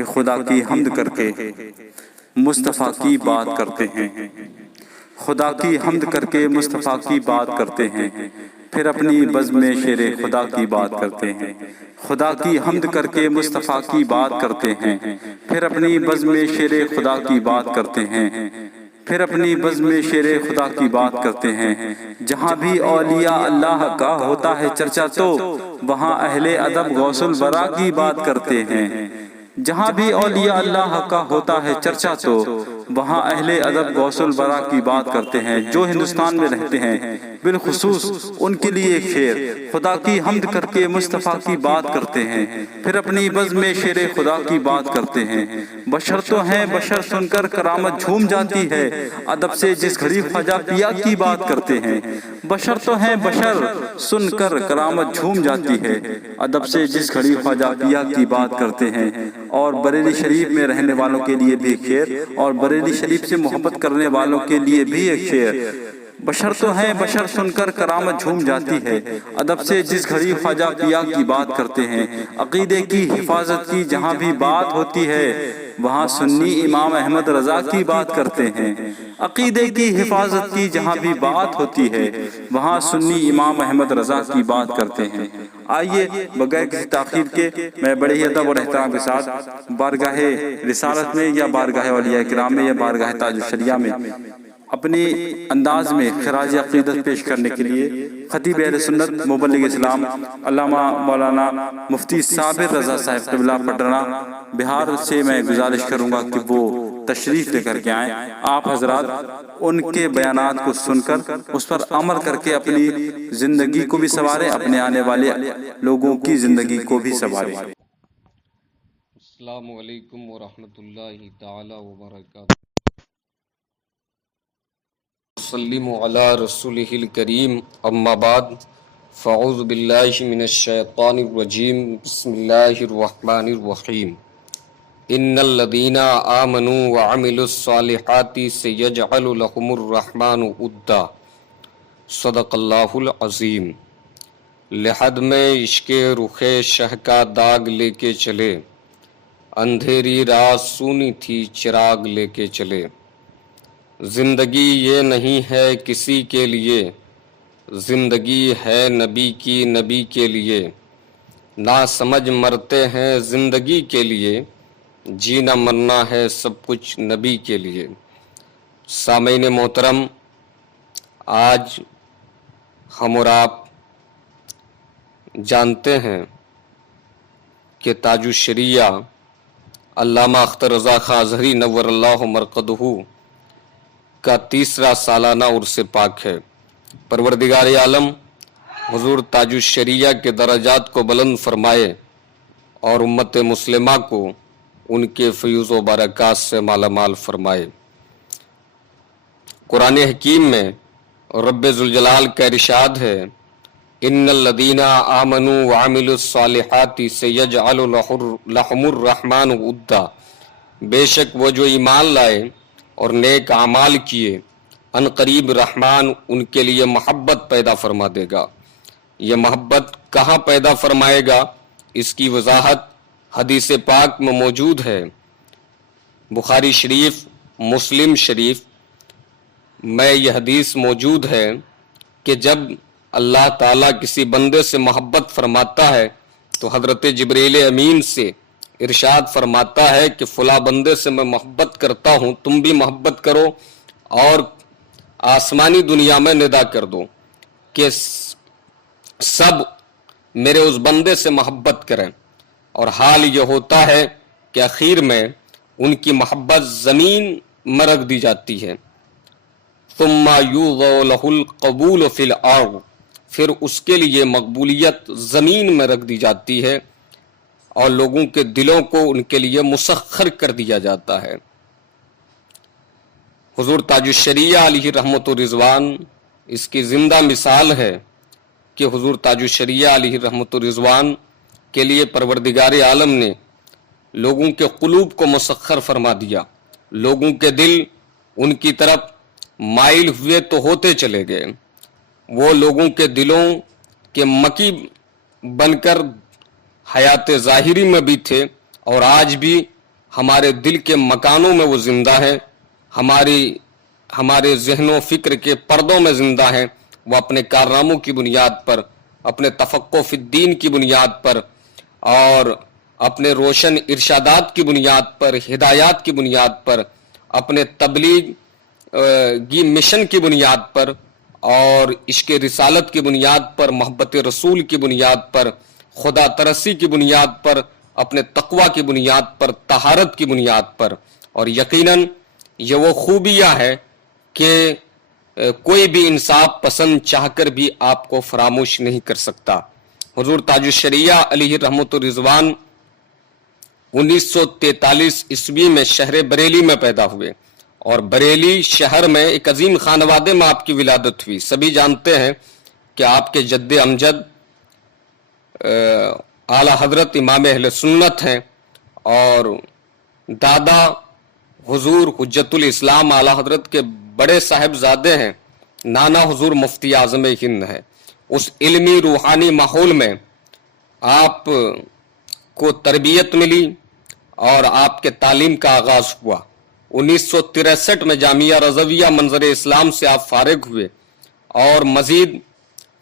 کہ خدا کی حمد کر کے مصطفیٰ کی بات کرتے ہیں، خدا کی حمد کر کے مصطفیٰ کی بات کرتے ہیں، پھر اپنی بزم شیر خدا کی بات کرتے ہیں، خدا کی حمد کر کے مصطفیٰ کی بات کرتے ہیں، پھر اپنی بزم شیر خدا کی بات کرتے ہیں، پھر اپنی بزم شیر خدا کی بات کرتے ہیں۔ جہاں بھی اولیاء اللہ کا ہوتا ہے چرچا تو وہاں اہل ادب غوث الورا کی بات کرتے ہیں، جہاں بھی اولیاء اللہ کا ہوتا ہے چرچا تو وہاں اہل ادب غوث الورا کی بات کرتے ہیں۔ جو ہندوستان میں رہتے ہیں بالخصوص ان کے لیے ایک شعر، خدا کی حمد کر کے مصطفیٰ کی بات کرتے ہیں، پھر اپنی بزم شیر خدا کی بات کرتے ہیں۔ بشر تو ہیں بشر، سن کر کرامت جھوم جاتی ہے، ادب سے جس گھڑی خواجہ پیا کی بات کرتے ہیں۔ بشر تو ہیں بشر، سن کر کرامت جھوم جاتی ہے، ادب سے جس گھڑی خواجہ پیا کی بات کرتے ہیں۔ اور بریلی شریف میں رہنے والوں کے لیے بھی ایک شعر، اور بریلی شریف سے محبت کرنے والوں کے لیے بھی ایک شعر۔ بشر تو ہیں بشر، سن کر کرامت جھوم جاتی ہے، ادب سے جس گھڑی خواجہ پیا کی بات کرتے ہیں۔ عقیدے کی حفاظت کی جہاں بھی بات ہوتی ہے وہاں سنی امام احمد رضا کی بات کرتے ہیں۔ عقیدے کی حفاظت کی جہاں بھی بات ہوتی ہے وہاں سنی امام احمد رضا کی بات کرتے ہیں۔ آئیے بغیر کسی تاخیر کے میں بڑے ہی ادب اور احترام کے ساتھ بارگاہ رسالت میں یا بارگاہ اولیاء کرام میں یا بارگاہ تاج الشریعہ میں اپنے انداز میں خراج عقیدت پیش کرنے کے لیے خطیب اہل سنت مبلغ اسلام علامہ مولانا مفتی صابر رضا صاحب قبلہ پٹنہ بہار سے میں گزارش کروں گا کہ وہ تشریف لے کر کے آئیں۔ آپ حضرات ان کے بیانات کو سن کر اس پر عمل کر کے اپنی زندگی کو بھی سنواریں، اپنے آنے والے لوگوں کی زندگی کو بھی سنواریں۔ السلام علیکم ورحمۃ اللہ تعالی وبرکاتہ۔ وسلم علی رسولہ الکریم، اما بعد، فاعوذ باللہ من الشیطان الرجیم، بسم اللہ الرحمن الرحیم۔ ان الذین آمنوا وعملوا الصالحات سیجعل لهم الرحمن ودا، صدق اللہ العظیم۔ لحد میں عشق رخ شہ کا داغ لے کے چلے، اندھیری رات سونی تھی چراغ لے کے چلے۔ زندگی یہ نہیں ہے کسی کے لیے، زندگی ہے نبی کی نبی کے لیے۔ نہ سمجھ مرتے ہیں زندگی کے لیے، جینا مرنا ہے سب کچھ نبی کے لیے۔ سامعین محترم، آج ہم اور آپ جانتے ہیں کہ تاج الشریعہ علامہ اختر رضا خاں اظہری نور اللہ مرقدہ کا 3واں سالانہ عرس پاک ہے۔ پروردگار عالم حضور تاج الشریعہ کے درجات کو بلند فرمائے اور امت مسلمہ کو ان کے فیوز و برکات سے مالا مال فرمائے۔ قرآن حکیم میں رب ذوالجلال کا ارشاد ہے، ان الذین آمنوا وعملوا الصالحات سیجعل لهم الرحمن ودا، بے شک وہ جو ایمان لائے اور نیک اعمال کیے، ان قریب رحمان ان کے لیے محبت پیدا فرما دے گا۔ یہ محبت کہاں پیدا فرمائے گا، اس کی وضاحت حدیث پاک میں موجود ہے۔ بخاری شریف، مسلم شریف میں یہ حدیث موجود ہے کہ جب اللہ تعالیٰ کسی بندے سے محبت فرماتا ہے تو حضرت جبریل امین سے ارشاد فرماتا ہے کہ فلاں بندے سے میں محبت کرتا ہوں، تم بھی محبت کرو، اور آسمانی دنیا میں ندا کر دو کہ سب میرے اس بندے سے محبت کریں۔ اور حال یہ ہوتا ہے کہ اخیر میں ان کی محبت زمین میں رکھ دی جاتی ہے۔ ثم یوضع له القبول فی الارض، پھر اس کے لیے مقبولیت زمین میں رکھ دی جاتی ہے اور لوگوں کے دلوں کو ان کے لیے مسخر کر دیا جاتا ہے۔ حضور تاج الشریعہ علیہ رحمت و رضوان اس کی زندہ مثال ہے کہ حضور تاج الشریعہ علیہ رحمت و رضوان کے لیے پروردگار عالم نے لوگوں کے قلوب کو مسخر فرما دیا۔ لوگوں کے دل ان کی طرف مائل ہوئے تو ہوتے چلے گئے، وہ لوگوں کے دلوں کے مکی بن کر حیات ظاہری میں بھی تھے اور آج بھی ہمارے دل کے مکانوں میں وہ زندہ ہیں، ہمارے ذہن و فکر کے پردوں میں زندہ ہیں۔ وہ اپنے کارناموں کی بنیاد پر، اپنے تفقہ فی الدین کی بنیاد پر اور اپنے روشن ارشادات کی بنیاد پر، ہدایات کی بنیاد پر، اپنے تبلیغی مشن کی بنیاد پر اور عشق رسالت کی بنیاد پر، محبت رسول کی بنیاد پر، خدا ترسی کی بنیاد پر، اپنے تقوی کی بنیاد پر، طہارت کی بنیاد پر۔ اور یقیناً یہ وہ خوبیاں ہے کہ کوئی بھی انصاف پسند چاہ کر بھی آپ کو فراموش نہیں کر سکتا۔ حضور تاج الشریعہ علیہ رحمت الرضوان 1943 عیسوی میں شہر بریلی میں پیدا ہوئے، اور بریلی شہر میں ایک عظیم خانوادے میں آپ کی ولادت ہوئی۔ سبھی جانتے ہیں کہ آپ کے جد امجد اعلیٰ حضرت امام اہل سنت ہیں، اور دادا حضور حجت الاسلام اعلیٰ حضرت کے بڑے صاحبزادے ہیں، نانا حضور مفتی اعظم ہند ہے۔ اس علمی روحانی ماحول میں آپ کو تربیت ملی اور آپ کے تعلیم کا آغاز ہوا۔ 1963 میں جامعہ رضویہ منظر اسلام سے آپ فارغ ہوئے، اور مزید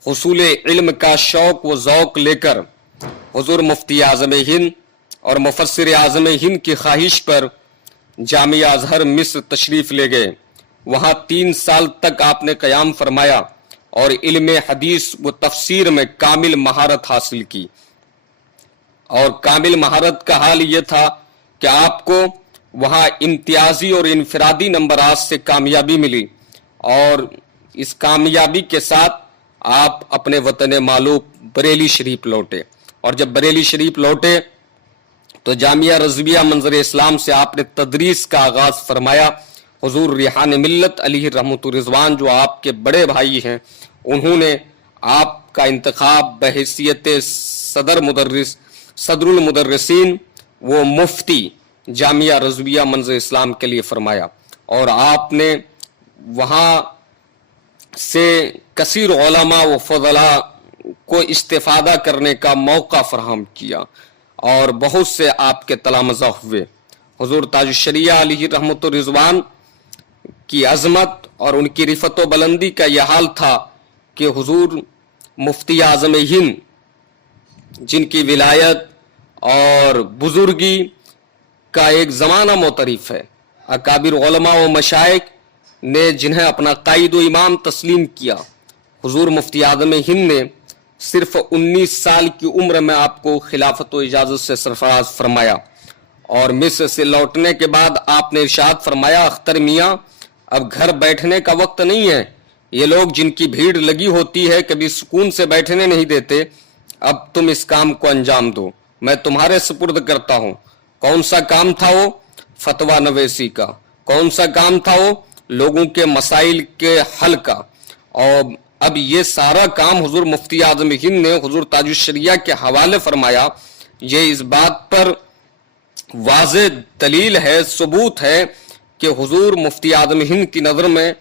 حصول علم کا شوق و ذوق لے کر حضور مفتی اعظم ہند اور مفسر اعظم ہند کی خواہش پر جامعہ ازہر مصر تشریف لے گئے۔ وہاں 3 سال تک آپ نے قیام فرمایا اور علم حدیث و تفسیر میں کامل مہارت حاصل کی۔ اور کامل مہارت کا حال یہ تھا کہ آپ کو وہاں امتیازی اور انفرادی نمبرات سے کامیابی ملی، اور اس کامیابی کے ساتھ آپ اپنے وطن مالوف بریلی شریف لوٹے۔ اور جب بریلی شریف لوٹے تو جامعہ رضویہ منظر اسلام سے آپ نے تدریس کا آغاز فرمایا۔ حضور ریحان ملت علیہ رحمت الرضوان جو آپ کے بڑے بھائی ہیں، انہوں نے آپ کا انتخاب بحیثیت صدر المدرسین وہ مفتی جامعہ رضویہ منظر اسلام کے لیے فرمایا، اور آپ نے وہاں سے کثیر علماء و فضلاء کو استفادہ کرنے کا موقع فراہم کیا، اور بہت سے آپ کے تلامذہ ہوئے۔ حضور تاج الشریعہ علیہ رحمت الرضوان کی عظمت اور ان کی رفعت و بلندی کا یہ حال تھا کہ حضور مفتی اعظم ہند، جن کی ولایت اور بزرگی کا ایک زمانہ معترف ہے، اکابر علماء و مشائخ نے جنہیں اپنا قائد و امام تسلیم کیا، حضور مفتی اعظم ہند نے صرف 19 سال کی عمر میں آپ کو خلافت و اجازت سے سرفراز فرمایا۔ اور مصر سے لوٹنے کے بعد آپ نے ارشاد فرمایا، اختر میاں اب گھر بیٹھنے کا وقت نہیں ہے، یہ لوگ جن کی بھیڑ لگی ہوتی ہے کبھی سکون سے بیٹھنے نہیں دیتے، اب تم اس کام کو انجام دو، میں تمہارے سپرد کرتا ہوں۔ کون سا کام تھا وہ؟ فتویٰ نویسی کا۔ کون سا کام تھا وہ؟ لوگوں کے مسائل کے حل کا۔ اور اب یہ سارا کام حضور مفتی اعظم ہند نے حضور تاج الشریعہ کے حوالے فرمایا۔ یہ اس بات پر واضح دلیل ہے، ثبوت ہے کہ حضور مفتی اعظم ہند کی نظر میں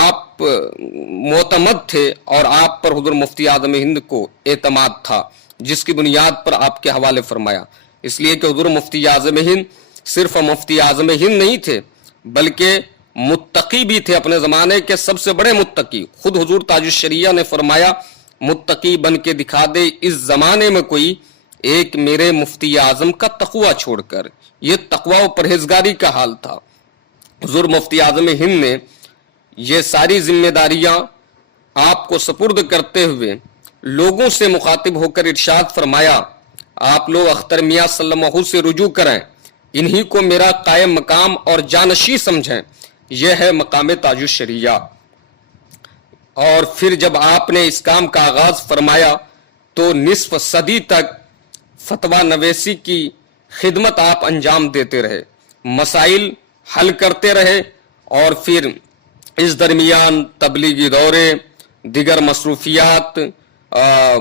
آپ معتمد تھے، اور آپ پر حضور مفتی اعظم ہند کو اعتماد تھا، جس کی بنیاد پر آپ کے حوالے فرمایا۔ اس لیے کہ حضور مفتی اعظم ہند صرف مفتی اعظم ہند نہیں تھے، بلکہ متقی بھی تھے، اپنے زمانے کے سب سے بڑے متقی۔ خود حضور تاج الشریعہ نے فرمایا، متقی بن کے دکھا دے اس زمانے میں کوئی، ایک میرے مفتی اعظم کا تقوی چھوڑ کر۔ یہ تقوی و پرہیزگاری کا حال تھا۔ حضور مفتی اعظم ہند نے یہ ساری ذمہ داریاں آپ کو سپرد کرتے ہوئے لوگوں سے مخاطب ہو کر ارشاد فرمایا، آپ لوگ اختر میاں صلی اللہ علیہ وسلم سے رجوع کریں، انہی کو میرا قائم مقام اور جانشین سمجھیں، یہ ہے مقام تاج الشریعہ۔ اور پھر جب آپ نے اس کام کا آغاز فرمایا تو نصف صدی تک فتویٰ نویسی کی خدمت آپ انجام دیتے رہے، مسائل حل کرتے رہے، اور پھر اس درمیان تبلیغی دورے، دیگر مصروفیات،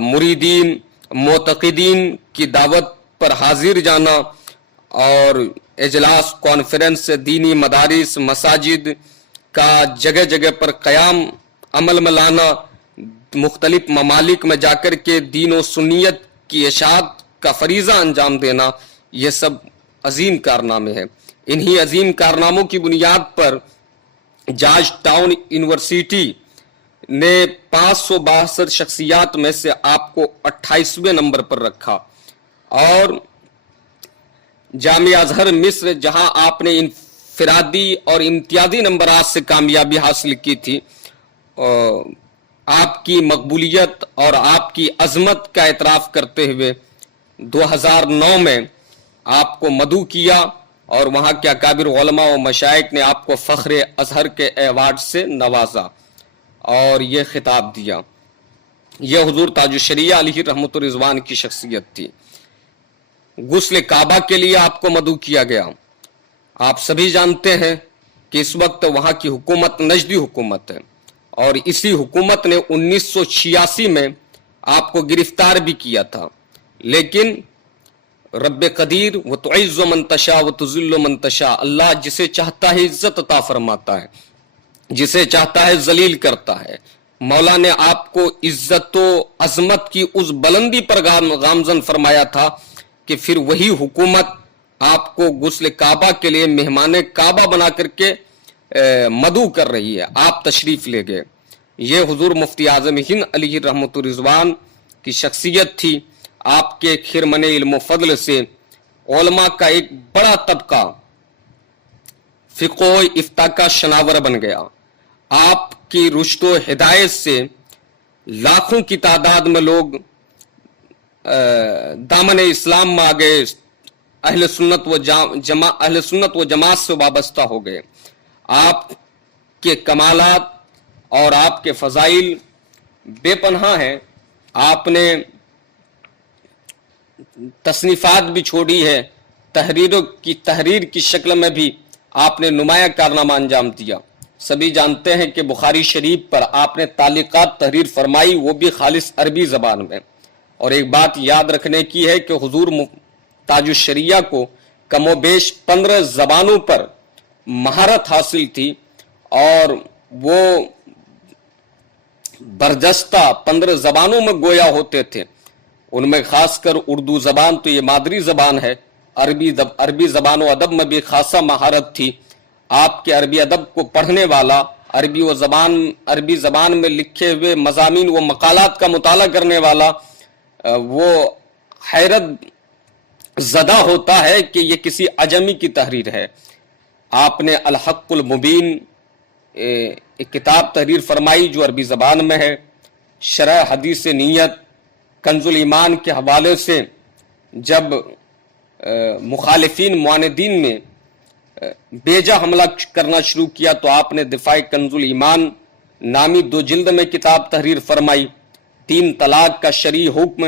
مریدین معتقدین کی دعوت پر حاضر جانا، اور اجلاس کانفرنس، دینی مدارس، مساجد کا جگہ جگہ پر قیام عمل میں لانا، مختلف ممالک میں جا کر کے دین و سنیت کی اشاعت کا فریضہ انجام دینا، یہ سب عظیم کارنامے ہیں. انہی عظیم کارناموں کی بنیاد پر جارج ٹاؤن یونیورسٹی نے 562 شخصیات میں سے آپ کو 28ویں نمبر پر رکھا، اور جامعہ ازہر مصر جہاں آپ نے انفرادی اور امتیازی نمبرات سے کامیابی حاصل کی تھی، آپ کی مقبولیت اور آپ کی عظمت کا اعتراف کرتے ہوئے 2009 میں آپ کو مدعو کیا، اور وہاں کے اکابر علماء و مشائخ نے آپ کو فخر ازہر کے ایوارڈ سے نوازا اور یہ خطاب دیا. یہ حضور تاج الشریعہ علیہ رحمت الرضوان کی شخصیت تھی. غسل کعبہ کے لیے آپ کو مدعو کیا گیا. آپ سبھی جانتے ہیں کہ اس وقت وہاں کی حکومت نجدی حکومت ہے، اور اسی حکومت نے 1986 میں آپ کو گرفتار بھی کیا تھا، لیکن رب قدیر و تعز من تشاء و تذل من تشاء، اللہ جسے چاہتا ہے عزت عطا فرماتا ہے، جسے چاہتا ہے ذلیل کرتا ہے. مولا نے آپ کو عزت و عظمت کی اس بلندی پر گامزن فرمایا تھا کہ پھر وہی حکومت آپ کو غسل کعبہ کے لیے مہمان کعبہ بنا کر کے مدعو کر رہی ہے. آپ تشریف لے گئے. یہ حضور مفتی اعظم ہند علیہ رحمت الرضوان کی شخصیت تھی. آپ کے خرمن علم و فضل سے علماء کا ایک بڑا طبقہ فقہ و افتاء کا شناور بن گیا. آپ کی رشد و ہدایت سے لاکھوں کی تعداد میں لوگ دامن اسلام میں آ گئے، اہل سنت و جماعت سے وابستہ ہو گئے. آپ کے کمالات اور آپ کے فضائل بے پناہ ہیں. آپ نے تصنیفات بھی چھوڑی ہے، تحریر کی شکل میں بھی آپ نے نمایاں کارنامہ انجام دیا. سبھی جانتے ہیں کہ بخاری شریف پر آپ نے تعلیقات تحریر فرمائی، وہ بھی خالص عربی زبان میں. اور ایک بات یاد رکھنے کی ہے کہ حضور تاج الشریعہ کو کم و بیش 15 زبانوں پر مہارت حاصل تھی، اور وہ برجستہ 15 زبانوں میں گویا ہوتے تھے. ان میں خاص کر اردو زبان تو یہ مادری زبان ہے، عربی زبان و ادب میں بھی خاصا مہارت تھی. آپ کے عربی ادب کو پڑھنے والا، عربی زبان میں لکھے ہوئے مضامین و مقالات کا مطالعہ کرنے والا، وہ حیرت زدہ ہوتا ہے کہ یہ کسی عجمی کی تحریر ہے. آپ نے الحق المبین ایک کتاب تحریر فرمائی جو عربی زبان میں ہے. شرح حدیث نیت کنز الایمان کے حوالے سے جب مخالفین معاندین نے بیجا حملہ کرنا شروع کیا تو آپ نے دفاع کنز الایمان نامی 2 جلد میں کتاب تحریر فرمائی. 3 طلاق کا شرعی حکم،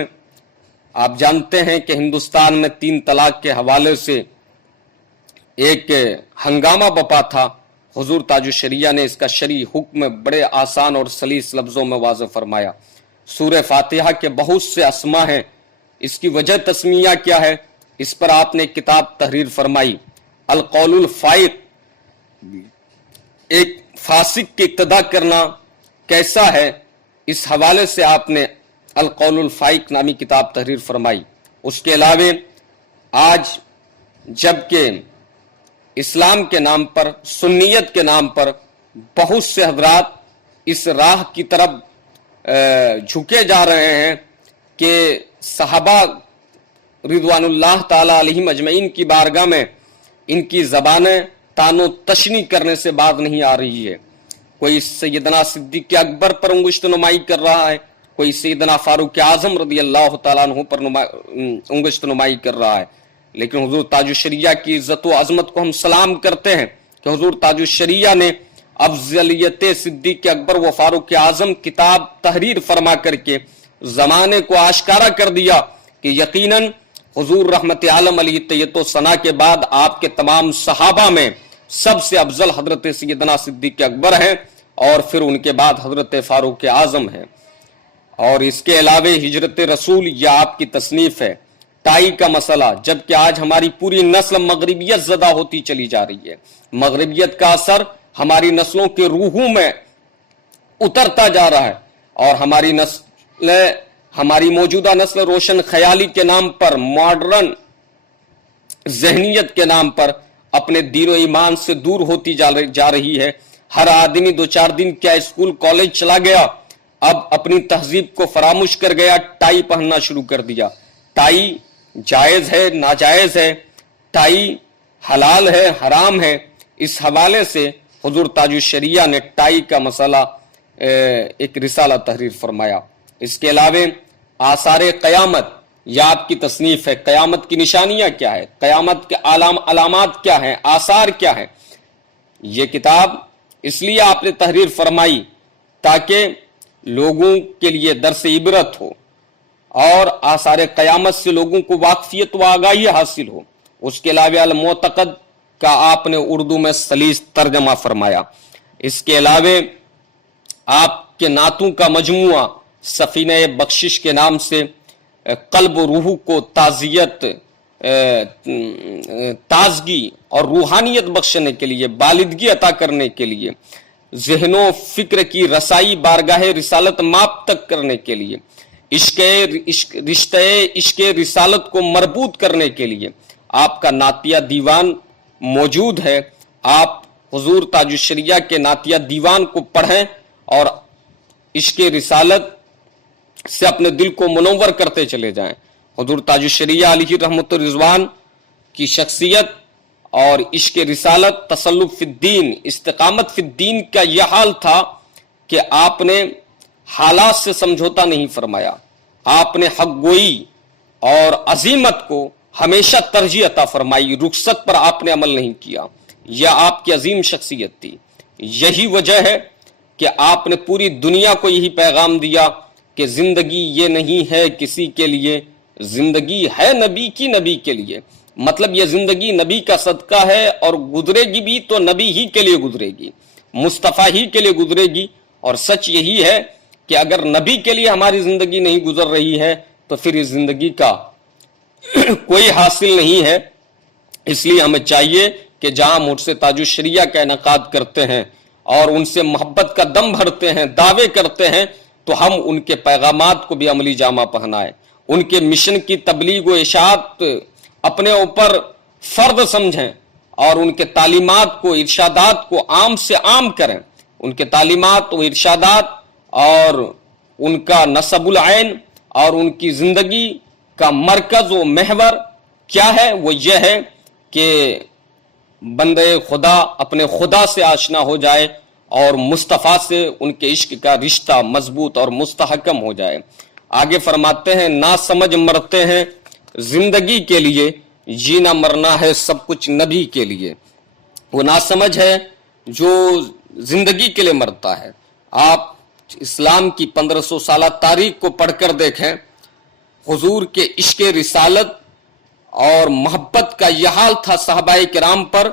آپ جانتے ہیں کہ ہندوستان میں 3 طلاق کے حوالے سے ایک ہنگامہ بپا تھا. حضور تاج الشریعہ نے اس کا شرعی حکم بڑے آسان اور سلیس لفظوں میں واضح فرمایا. سورہ فاتحہ کے بہت سے اسما ہیں، اس کی وجہ تسمیہ کیا ہے، اس پر آپ نے کتاب تحریر فرمائی. القول الفائق، ایک فاسق کی اقتدا کرنا کیسا ہے، اس حوالے سے آپ نے القول الفائق نامی کتاب تحریر فرمائی. اس کے علاوہ آج جبکہ اسلام کے نام پر، سنیت کے نام پر بہت سے حضرات اس راہ کی طرف جھکے جا رہے ہیں کہ صحابہ رضوان اللہ تعالی علیہم اجمعین کی بارگاہ میں ان کی زبانیں تان و تشنی کرنے سے باز نہیں آ رہی ہے. کوئی سیدنا صدیق اکبر پر انگشت نمائی کر رہا ہے، کوئی سیدنا فاروق اعظم رضی اللہ تعالیٰ عنہ پر انگشت نمائی کر رہا ہے. لیکن حضور تاج الشریعہ کی عزت و عظمت کو ہم سلام کرتے ہیں کہ حضور تاج الشریعہ نے افضلیت صدیق اکبر و فاروق اعظم کتاب تحریر فرما کر کے زمانے کو آشکارا کر دیا کہ یقیناً حضور رحمت عالم علیہ تیت و ثنا کے بعد آپ کے تمام صحابہ میں سب سے افضل حضرت سیدنا صدیق اکبر ہیں، اور پھر ان کے بعد حضرت فاروق اعظم ہیں. اور اس کے علاوہ ہجرت رسول یہ آپ کی تصنیف ہے. ٹائی کا مسئلہ، جبکہ آج ہماری پوری نسل مغربیت زدہ ہوتی چلی جا رہی ہے، مغربیت کا اثر ہماری نسلوں کے روحوں میں اترتا جا رہا ہے، اور ہماری موجودہ نسل روشن خیالی کے نام پر، ماڈرن ذہنیت کے نام پر اپنے دین و ایمان سے دور ہوتی جا رہی ہے۔ ہر آدمی 2-4 دن کیا اسکول کالج چلا گیا، اب اپنی تہذیب کو فراموش کر گیا، ٹائی پہننا شروع کر دیا۔ ٹائی جائز ہے ناجائز ہے، ٹائی حلال ہے حرام ہے، اس حوالے سے حضور تاج الشریعہ نے ٹائی کا مسئلہ ایک رسالہ تحریر فرمایا۔ اس کے علاوہ آثار قیامت، یہ آپ کی تصنیف ہے، قیامت کی نشانیاں کیا ہے، قیامت کے علامات کیا ہیں، آثار کیا ہیں، یہ کتاب اس لیے آپ نے تحریر فرمائی تاکہ لوگوں کے لیے درس عبرت ہو اور آثار قیامت سے لوگوں کو واقفیت و آگاہی حاصل ہو۔ اس کے علاوہ المعتقد کا آپ نے اردو میں سلیس ترجمہ فرمایا۔ اس کے علاوہ آپ کے نعتوں کا مجموعہ سفینہ بخشش کے نام سے قلب و روح کو تعزیت، تازگی اور روحانیت بخشنے کے لیے، بالدگی عطا کرنے کے لیے، ذہن و فکر کی رسائی بارگاہ رسالت ماپ تک کرنے کے لیے، عشق رسالت کو مربوط کرنے کے لیے آپ کا نعتیہ دیوان موجود ہے۔ آپ حضور تاج الشریعہ کے نعتیہ دیوان کو پڑھیں اور عشق رسالت سے اپنے دل کو منور کرتے چلے جائیں۔ حضور تاج الشریعہ علیہ رحمت الرضوان کی شخصیت اور عشق رسالت، تسلط فی الدین، استقامت فی الدین کا یہ حال تھا کہ آپ نے حالات سے سمجھوتا نہیں فرمایا، آپ نے حق گوئی اور عظیمت کو ہمیشہ ترجیح عطا فرمائی، رخصت پر آپ نے عمل نہیں کیا۔ یہ آپ کی عظیم شخصیت تھی۔ یہی وجہ ہے کہ آپ نے پوری دنیا کو یہی پیغام دیا کہ زندگی یہ نہیں ہے کسی کے لیے، زندگی ہے نبی کی، نبی کے لیے۔ مطلب یہ زندگی نبی کا صدقہ ہے اور گزرے گی بھی تو نبی ہی کے لیے گزرے گی، مصطفیٰ ہی کے لیے گزرے گی۔ اور سچ یہی ہے کہ اگر نبی کے لیے ہماری زندگی نہیں گزر رہی ہے تو پھر اس زندگی کا کوئی حاصل نہیں ہے۔ اس لیے ہمیں چاہیے کہ جہاں مرشد تاج الشریعہ کا انعقاد کرتے ہیں اور ان سے محبت کا دم بھرتے ہیں، دعوے کرتے ہیں، تو ہم ان کے پیغامات کو بھی عملی جامہ پہنائیں، ان کے مشن کی تبلیغ و اشاعت اپنے اوپر فرض سمجھیں اور ان کے تعلیمات کو، ارشادات کو عام سے عام کریں۔ ان کے تعلیمات و ارشادات اور ان کا نصب العین اور ان کی زندگی کا مرکز و محور کیا ہے؟ وہ یہ ہے کہ بندے خدا اپنے خدا سے آشنا ہو جائے اور مصطفیٰ سے ان کے عشق کا رشتہ مضبوط اور مستحکم ہو جائے۔ آگے فرماتے ہیں، نا سمجھ مرتے ہیں زندگی کے لیے، جینا مرنا ہے سب کچھ نبی کے لیے۔ وہ نا سمجھ ہے جو زندگی کے لیے مرتا ہے۔ آپ اسلام کی 1500 سالہ تاریخ کو پڑھ کر دیکھیں، حضور کے عشق رسالت اور محبت کا یہ حال تھا صحابہ کرام پر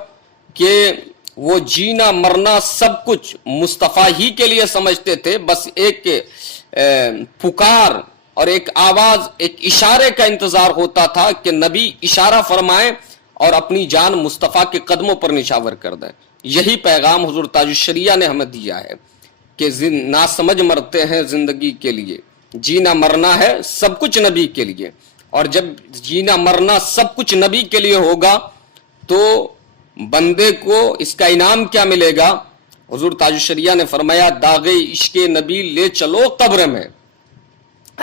کہ وہ جینا مرنا سب کچھ مصطفیٰ ہی کے لیے سمجھتے تھے۔ بس ایک پکار اور ایک آواز، ایک اشارے کا انتظار ہوتا تھا کہ نبی اشارہ فرمائیں اور اپنی جان مصطفیٰ کے قدموں پر نشاور کر دیں۔ یہی پیغام حضور تاج الشریعہ نے ہمیں دیا ہے کہ نا سمجھ مرتے ہیں زندگی کے لیے، جینا مرنا ہے سب کچھ نبی کے لیے۔ اور جب جینا مرنا سب کچھ نبی کے لیے ہوگا تو بندے کو اس کا انعام کیا ملے گا؟ حضور تاج الشریعہ نے فرمایا، داغ عشق نبی لے چلو قبر میں،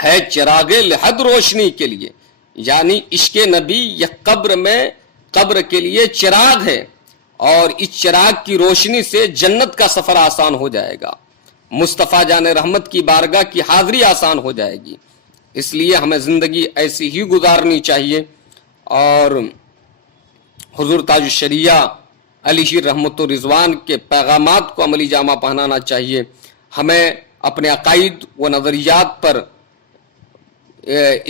ہے چراغ لحد روشنی کے لیے۔ یعنی عشق نبی یہ قبر میں، قبر کے لیے چراغ ہے اور اس چراغ کی روشنی سے جنت کا سفر آسان ہو جائے گا، مصطفیٰ جان رحمت کی بارگاہ کی حاضری آسان ہو جائے گی۔ اس لیے ہمیں زندگی ایسی ہی گزارنی چاہیے اور حضور تاج الشریعہ علیہ رحمت و رضوان کے پیغامات کو عملی جامہ پہنانا چاہیے۔ ہمیں اپنے عقائد و نظریات پر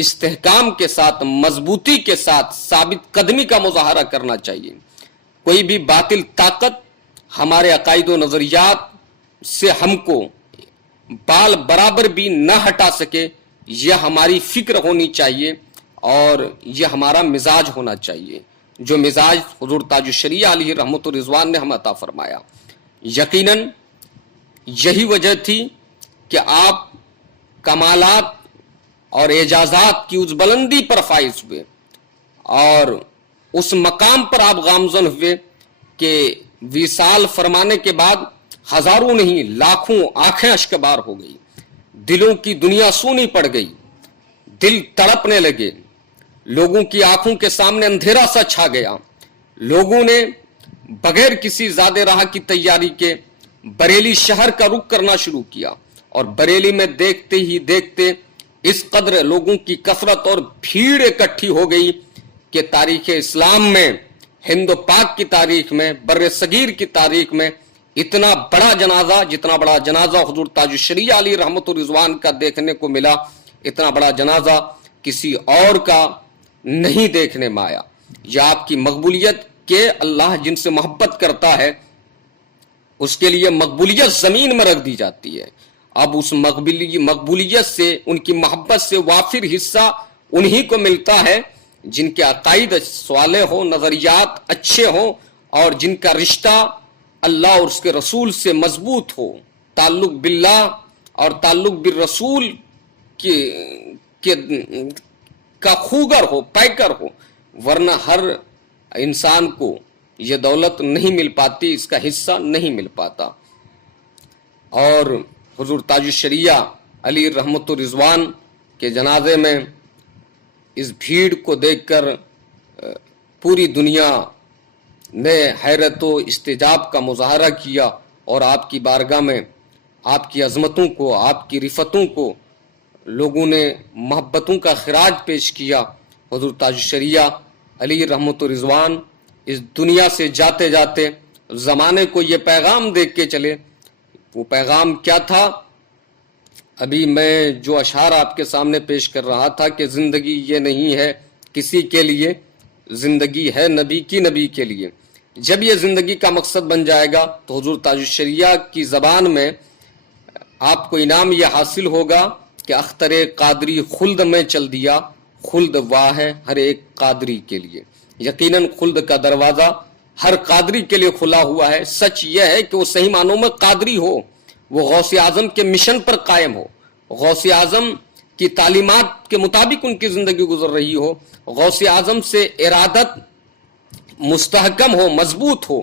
استحکام کے ساتھ، مضبوطی کے ساتھ ثابت قدمی کا مظاہرہ کرنا چاہیے۔ کوئی بھی باطل طاقت ہمارے عقائد و نظریات سے ہم کو بال برابر بھی نہ ہٹا سکے، یہ ہماری فکر ہونی چاہیے اور یہ ہمارا مزاج ہونا چاہیے، جو مزاج حضور تاج الشریعہ علیہ رحمت الرضوان نے ہمیں عطا فرمایا۔ یقیناً یہی وجہ تھی کہ آپ کمالات اور اعجازات کی اس بلندی پر فائز ہوئے اور اس مقام پر آپ گامزن ہوئے کہ وصال فرمانے کے بعد ہزاروں نہیں لاکھوں آنکھیں اشکبار ہو گئی، دلوں کی دنیا سونی پڑ گئی، دل تڑپنے لگے، لوگوں کی آنکھوں کے سامنے اندھیرا سا چھا گیا، لوگوں نے بغیر کسی زیادہ راہ کی تیاری کے بریلی شہر کا رخ کرنا شروع کیا، اور بریلی میں دیکھتے ہی دیکھتے اس قدر لوگوں کی کثرت اور بھیڑ اکٹھی ہو گئی کہ تاریخ اسلام میں، ہند و پاک کی تاریخ میں، بر صغیر کی تاریخ میں اتنا بڑا جنازہ، جتنا بڑا جنازہ حضور تاج الشریعہ علی رحمت الرضوان کا دیکھنے کو ملا، اتنا بڑا جنازہ کسی اور کا نہیں دیکھنے میں آیا۔ یہ آپ کی مقبولیت کہ اللہ جن سے محبت کرتا ہے اس کے لیے مقبولیت زمین میں رکھ دی جاتی ہے۔ اب اس مقبولیت سے، ان کی محبت سے وافر حصہ انہی کو ملتا ہے جن کے عقائد صالح ہوں، نظریات اچھے ہوں، اور جن کا رشتہ اللہ اور اس کے رسول سے مضبوط ہو، تعلق باللہ اور تعلق بالرسول کا خوگر ہو، پیکر ہو، ورنہ ہر انسان کو یہ دولت نہیں مل پاتی، اس کا حصہ نہیں مل پاتا۔ اور حضور تاج الشریعہ علی رحمت الرضوان کے جنازے میں اس بھیڑ کو دیکھ کر پوری دنیا نے حیرت و استعجاب کا مظاہرہ کیا، اور آپ کی بارگاہ میں آپ کی عظمتوں کو، آپ کی رفتوں کو لوگوں نے محبتوں کا خراج پیش کیا۔ حضور تاج الشریعہ علی رحمت الرضوان اس دنیا سے جاتے جاتے زمانے کو یہ پیغام دیکھ کے چلے۔ وہ پیغام کیا تھا؟ ابھی میں جو اشعار آپ کے سامنے پیش کر رہا تھا کہ زندگی یہ نہیں ہے کسی کے لیے، زندگی ہے نبی کی، نبی کے لیے۔ جب یہ زندگی کا مقصد بن جائے گا تو حضور تاج الشریعہ کی زبان میں آپ کو انعام یہ حاصل ہوگا کہ اختر قادری خلد میں چل دیا، خلد واہ ہے ہر ایک قادری کے لیے۔ یقیناً خلد کا دروازہ ہر قادری کے لیے کھلا ہوا ہے۔ سچ یہ ہے کہ وہ صحیح معنوں میں قادری ہو، وہ غوث اعظم کے مشن پر قائم ہو، غوث اعظم کی تعلیمات کے مطابق ان کی زندگی گزر رہی ہو، غوث اعظم سے ارادت مستحکم ہو، مضبوط ہو،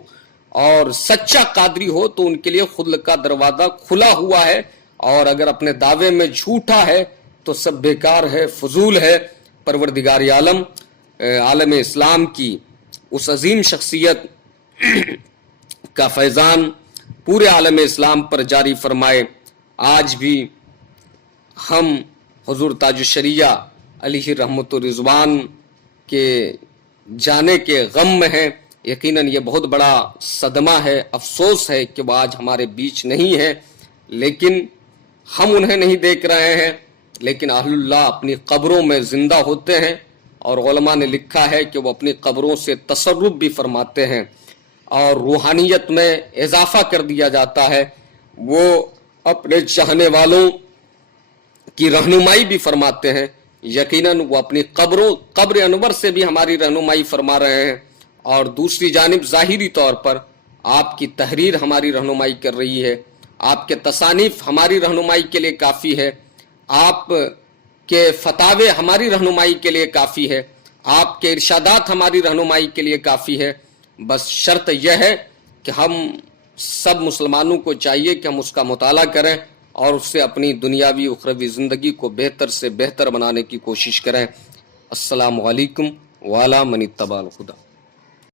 اور سچا قادری ہو، تو ان کے لیے خلد کا دروازہ کھلا ہوا ہے۔ اور اگر اپنے دعوے میں جھوٹا ہے تو سب بیکار ہے، فضول ہے۔ پروردگار عالم عالم اسلام کی اس عظیم شخصیت کا فیضان پورے عالم اسلام پر جاری فرمائے۔ آج بھی ہم حضور تاج الشریعہ علیہ رحمت الرضوان کے جانے کے غم میں ہیں۔ یقیناً یہ بہت بڑا صدمہ ہے، افسوس ہے کہ وہ آج ہمارے بیچ نہیں ہے، لیکن ہم انہیں نہیں دیکھ رہے ہیں، لیکن اہل اللہ اپنی قبروں میں زندہ ہوتے ہیں، اور علماء نے لکھا ہے کہ وہ اپنی قبروں سے تصرف بھی فرماتے ہیں، اور روحانیت میں اضافہ کر دیا جاتا ہے۔ وہ اپنے چاہنے والوں کی رہنمائی بھی فرماتے ہیں۔ یقیناً وہ اپنی قبر انور سے بھی ہماری رہنمائی فرما رہے ہیں، اور دوسری جانب ظاہری طور پر آپ کی تحریر ہماری رہنمائی کر رہی ہے، آپ کے تصانیف ہماری رہنمائی کے لیے کافی ہے، آپ کے فتاوے ہماری رہنمائی کے لیے کافی ہے، آپ کے ارشادات ہماری رہنمائی کے لیے کافی ہے۔ بس شرط یہ ہے کہ ہم سب مسلمانوں کو چاہیے کہ ہم اس کا مطالعہ کریں اور اس سے اپنی دنیاوی اخروی زندگی کو بہتر سے بہتر بنانے کی کوشش کریں۔ السلام علیکم وعلی من اتبع الہدی۔